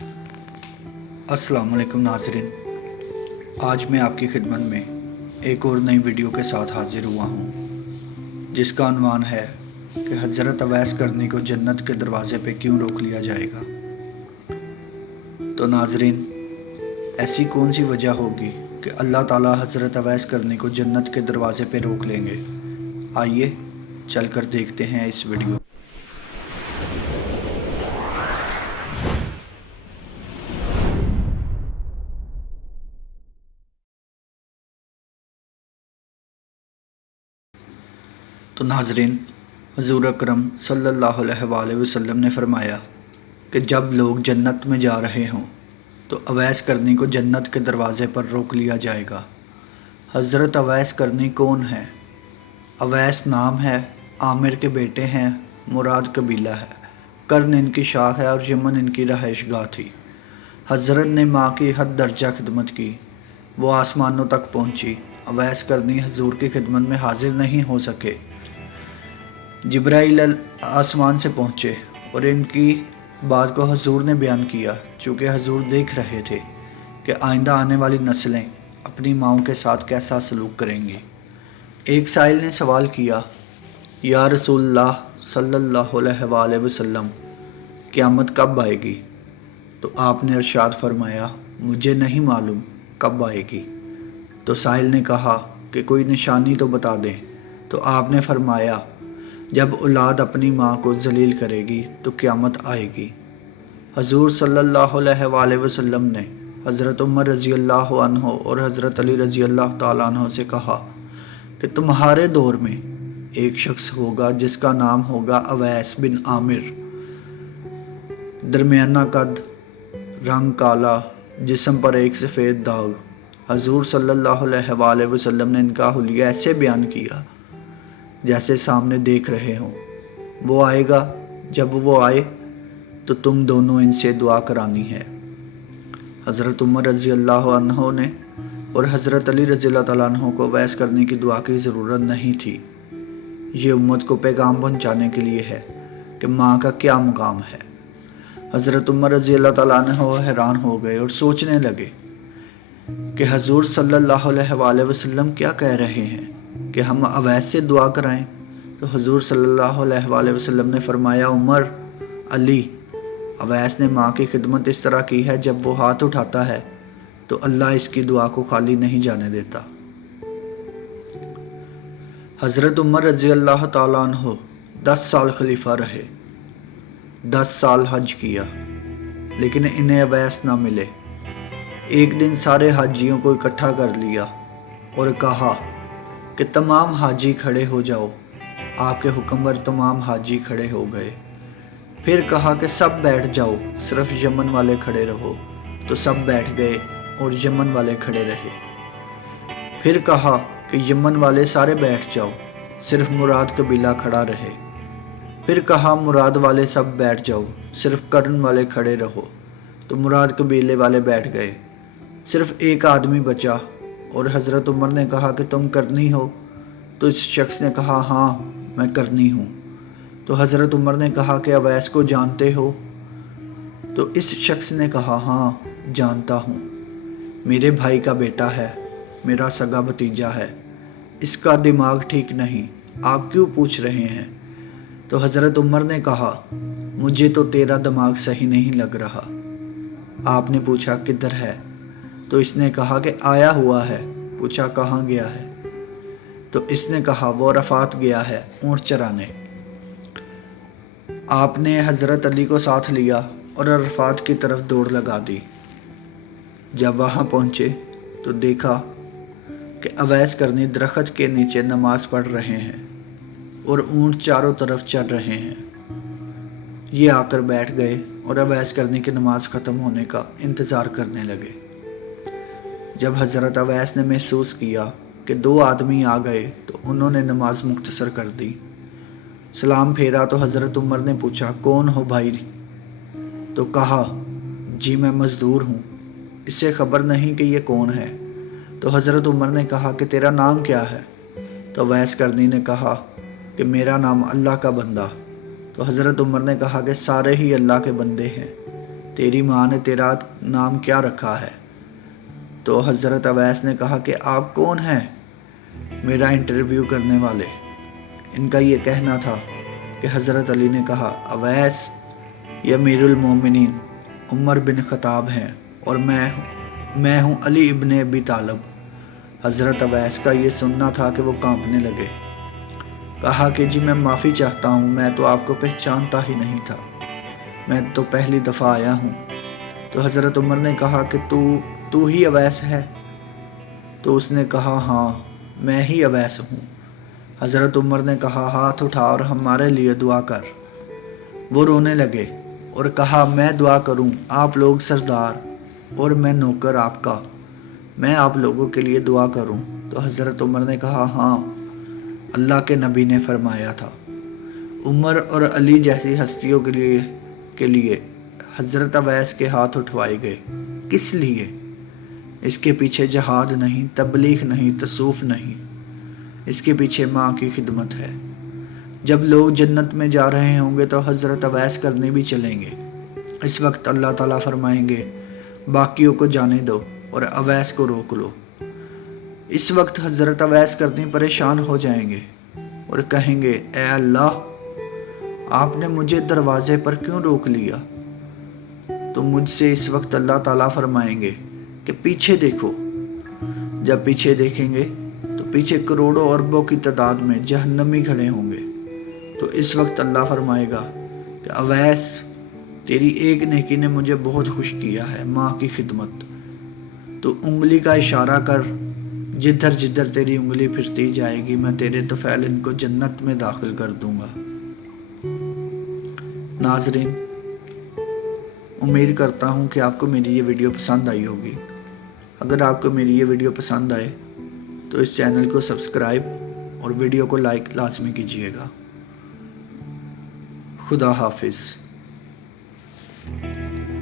अस्सलाम वालेकुम नाज़रीन, आज मैं आपकी खिदमत में एक और नई वीडियो के साथ हाज़िर हुआ हूँ जिसका उन्वान है कि हज़रत अवैस करनी को जन्नत के दरवाज़े पे क्यों रोक लिया जाएगा। तो नाज़रीन, ऐसी कौन सी वजह होगी कि अल्लाह ताला हज़रत अवैस करनी को जन्नत के दरवाज़े पे रोक लेंगे। आइए चलकर देखते हैं इस वीडियो। तो नाज़रीन, हुज़ूर अकरम सल्लल्लाहु अलैहि वसल्लम ने फ़रमाया कि जब लोग जन्नत में जा रहे हों तो अवैस करनी को जन्नत के दरवाज़े पर रोक लिया जाएगा। हज़रत अवैस करनी कौन है? अवैस नाम है, आमिर के बेटे हैं, मुराद कबीला है, कर्न इनकी शाख है और यमन इनकी रहायशगाह थी। हज़रत ने माँ की हद दर्जा खिदमत की, वो आसमानों तक पहुँची। अवैस करनी हजूर की खिदमत में हाजिर नहीं हो सके। जिब्राइल आसमान से पहुँचे और इनकी बात को हजूर ने बयान किया, चूँकि हजूर देख रहे थे कि आइंदा आने वाली नस्लें अपनी माँओं के साथ कैसा सलूक करेंगी। एक साइल ने सवाल किया, या रसूलल्लाह सल्लल्लाहु अलैहि वसल्लम, क़यामत कब आएगी? तो आपने इरशाद फरमाया, मुझे नहीं मालूम कब आएगी। तो साइल ने कहा कि कोई निशानी तो बता दें। तो आपने फरमाया, जब औलाद अपनी माँ को जलील करेगी तो क़यामत आएगी। हजूर सल्लल्लाहु अलैहि वसल्लम ने हज़रत उमर रज़ी अल्लाह अन्हो और हज़रत अली रज़ी अल्लाह ताला अन्हो से कहा कि तुम्हारे दौर में एक शख्स होगा जिसका नाम होगा अवैस बिन आमिर, दरमियाना कद, रंग काला, जिस्म पर एक सफ़ेद दाग। हजूर सल्लल्लाहु अलैहि वसल्लम ने इनका हुलिया ऐसे बयान किया जैसे सामने देख रहे हों। वो आएगा, जब वो आए तो तुम दोनों इनसे दुआ करानी है। हज़रत उमर रज़ी अल्लाह अन्हो ने और हज़रत अली रज़ी अल्लाह तआला अन्हो को अवैस करने की दुआ की ज़रूरत नहीं थी। ये उम्मत को पैगाम पहुँचाने के लिए है कि माँ का क्या मुकाम है। हज़रत उमर रज़ी अल्लाह तआला अन्हो हैरान हो गए और सोचने लगे कि हजूर सल्लल्लाहु अलैहि वसल्लम क्या कह रहे हैं कि हम अवैस से दुआ कराएं। तो हजूर सल्लल्लाहु अलैहि वसल्लम ने फरमाया, उमर, अली, अवैस ने माँ की खिदमत इस तरह की है, जब वो हाथ उठाता है तो अल्लाह इसकी दुआ को खाली नहीं जाने देता। हज़रत उमर रज़ी अल्लाह ताला अन्हो 10 साल खलीफा रहे, 10 साल हज किया, लेकिन इन्हें अवैस ना मिले। एक दिन सारे हाजियों को इकट्ठा कर लिया और कहा कि तमाम हाजी खड़े हो जाओ। आपके हुक्म पर तमाम हाजी खड़े हो गए। फिर कहा कि सब बैठ जाओ, सिर्फ यमन वाले खड़े रहो। तो सब बैठ गए और यमन वाले खड़े रहे। फिर कहा कि यमन वाले सारे बैठ जाओ, सिर्फ मुराद कबीला खड़ा रहे। फिर कहा मुराद वाले सब बैठ जाओ, सिर्फ कर्न वाले खड़े रहो। तो मुराद कबीले वाले बैठ गए, सिर्फ एक आदमी बचा। और हज़रत उमर ने कहा कि तुम करनी हो? तो इस शख्स ने कहा, हाँ मैं करनी हूँ। तो हज़रत उमर ने कहा कि अवैस को जानते हो? तो इस शख्स ने कहा, हाँ जानता हूँ, मेरे भाई का बेटा है, मेरा सगा भतीजा है, इसका दिमाग ठीक नहीं, आप क्यों पूछ रहे हैं? तो हज़रत उमर ने कहा, मुझे तो तेरा दिमाग सही नहीं लग रहा। आपने पूछा किधर है? तो इसने कहा कि आया हुआ है। पूछा कहाँ गया है? तो इसने कहा वो अरफात गया है ऊँट चराने। आपने हज़रत अली को साथ लिया और अरफात की तरफ दौड़ लगा दी। जब वहाँ पहुँचे तो देखा कि अवैस करनी दरख्त के नीचे नमाज़ पढ़ रहे हैं और ऊँट चारों तरफ चल रहे हैं। ये आकर बैठ गए और अवैस करनी की नमाज़ ख़त्म होने का इंतज़ार करने लगे। जब हज़रत अवैस ने महसूस किया कि 2 आदमी आ गए तो उन्होंने नमाज मुख्तसर कर दी। सलाम फेरा तो हज़रत उमर ने पूछा, कौन हो भाई? तो कहा, जी मैं मज़दूर हूँ, इससे ख़बर नहीं कि ये कौन है। तो हज़रत उमर ने कहा कि तेरा नाम क्या है? तो अवैस करनी ने कहा कि मेरा नाम अल्लाह का बंदा। तो हज़रत उमर ने कहा कि सारे ही अल्लाह के बंदे हैं, तेरी माँ ने तेरा नाम क्या रखा है? तो हज़रत अवैस ने कहा कि आप कौन हैं मेरा इंटरव्यू करने वाले? इनका ये कहना था कि हज़रत अली ने कहा, अवैस ये अमीरुल मोमिनीन उमर बिन ख़त्ताब हैं और मैं हूँ अली इब्न अबी तालिब। हज़रत अवैस का ये सुनना था कि वो कांपने लगे। कहा कि जी मैं माफ़ी चाहता हूँ, मैं तो आपको पहचानता ही नहीं था, मैं तो पहली दफ़ा आया हूँ। तो हज़रत उमर ने कहा कि तू ही अवैस है? तो उसने कहा, हाँ मैं ही अवैस हूँ। हज़रत उमर ने कहा, हाथ उठा और हमारे लिए दुआ कर। वो रोने लगे और कहा, मैं दुआ करूँ? आप लोग सरदार और मैं नौकर आपका, मैं आप लोगों के लिए दुआ करूँ? तो हज़रत उमर ने कहा, हाँ अल्लाह के नबी ने फरमाया था। उमर और अली जैसी हस्तियों के लिए हज़रत अवैस के हाथ उठवाए गए। किस लिए? इसके पीछे जहाद नहीं, तबलीग नहीं, तसूफ़ नहीं, इसके पीछे माँ की खिदमत है। जब लोग जन्नत में जा रहे होंगे तो हज़रत अवैस करने भी चलेंगे। इस वक्त अल्लाह ताला फरमाएंगे, बाकियों को जाने दो और अवैस को रोक लो। इस वक्त हज़रत अवैस करने परेशान हो जाएंगे और कहेंगे, ए अल्लाह आपने मुझे दरवाज़े पर क्यों रोक लिया? तो मुझसे इस वक्त अल्लाह ताला फरमाएंगे कि पीछे देखो। जब पीछे देखेंगे तो पीछे करोड़ों अरबों की तादाद में जहन्नमी खड़े होंगे। तो इस वक्त अल्लाह फरमाएगा कि अवैस तेरी एक नेकी ने मुझे बहुत खुश किया है, माँ की खिदमत। तो उंगली का इशारा कर, जिधर जिधर तेरी उंगली फिरती जाएगी मैं तेरे तुफैल इनको जन्नत में दाखिल कर दूंगा। नाज़रीन, उम्मीद करता हूँ कि आपको मेरी ये वीडियो पसंद आई होगी। अगर आपको मेरी ये वीडियो पसंद आए तो इस चैनल को सब्सक्राइब और वीडियो को लाइक लाजमी कीजिएगा। खुदा हाफिज़।